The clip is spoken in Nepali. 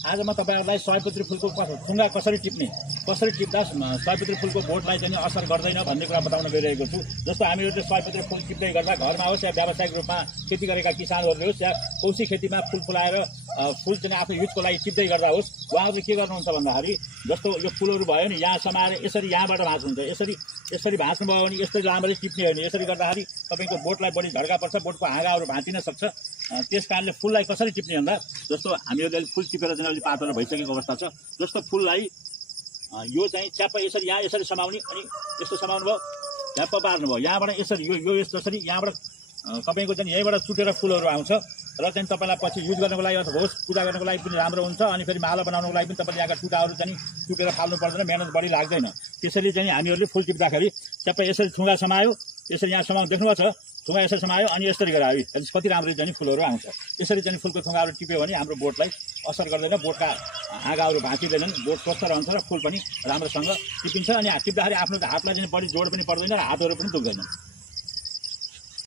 आज म तपाईहरुलाई सयपत्री फुलको थुङ्गा कसरी टिप्दा सयपत्री फुलको बोटलाई चाहिँ असर गर्दैन भन्ने कुरा बताउन गइरहेको छु। जस्तो हामीहरूले सयपत्री फुल टिप्दै गर्दा घरमा होस् या व्यावसायिक रूपमा खेती गरेका किसानहरूले होस् या कौशी खेतीमा फुल फुलाएर फुल चाहिँ आफ्नो युजको लागि टिप्दै गर्दा होस्, उहाँहरूले के गर्नुहुन्छ भन्दाखेरि जस्तो यो फुलहरू भयो नि यहाँ समाएर यसरी यहाँबाट भाँच्नुहुन्छ, यसरी भाँच्नुभयो भने यस्तै राम्ररी टिप्ने हो नि। यसरी गर्दाखेरि तपाईँको बोटलाई बढी झड्का पर्छ, बोटको हाँगाहरू भाँचिन सक्छ। त्यस कारणले फुललाई कसरी टिप्ने भन्दा जस्तो हामीहरूले फुल टिपेर चाहिँ अलि पातलो भइसकेको अवस्था छ। जस्तो फुललाई यो चाहिँ च्याप्प यसरी यहाँ यसरी समाउने अनि यस्तो समाउनु भयो, च्याप्प पार्नुभयो, यहाँबाट यसरी यो जसरी यहाँबाट तपाईँको चाहिँ यहीँबाट चुटेर फुलहरू आउँछ र चाहिँ तपाईँलाई पछि युज गर्नको लागि अथवा होस् पूजा गर्नको लागि पनि राम्रो हुन्छ। अनि फेरि माला बनाउनको लागि पनि तपाईँले यहाँका टुटाहरू चाहिँ टुटेर फाल्नु पर्दैन, मेहनत बढी लाग्दैन। त्यसरी चाहिँ हामीहरूले फुल टिप्दाखेरि च्याप्प यसरी थुङ्गा समायो, यसरी यहाँ समाउनु देख्नुभएको छ, थुङ्गा यसरी समायो अनि यसरी गरेर आयो, कति राम्ररी चाहिँ फुलहरू आउँछ। यसरी चाहिँ फुलको थुङ्गाहरू टिप्यो भने हाम्रो बोटलाई असर गर्दैन, बोटका हाँगाहरू भाँचिँदैनन्, बोट स्वस्थ रहन्छ र फुल पनि राम्रोसँग टिपिन्छ। अनि टिप्दाखेरि आफ्नो हातलाई चाहिँ बढी जोड पनि पर्दैन र हातहरू पनि दुख्दैन।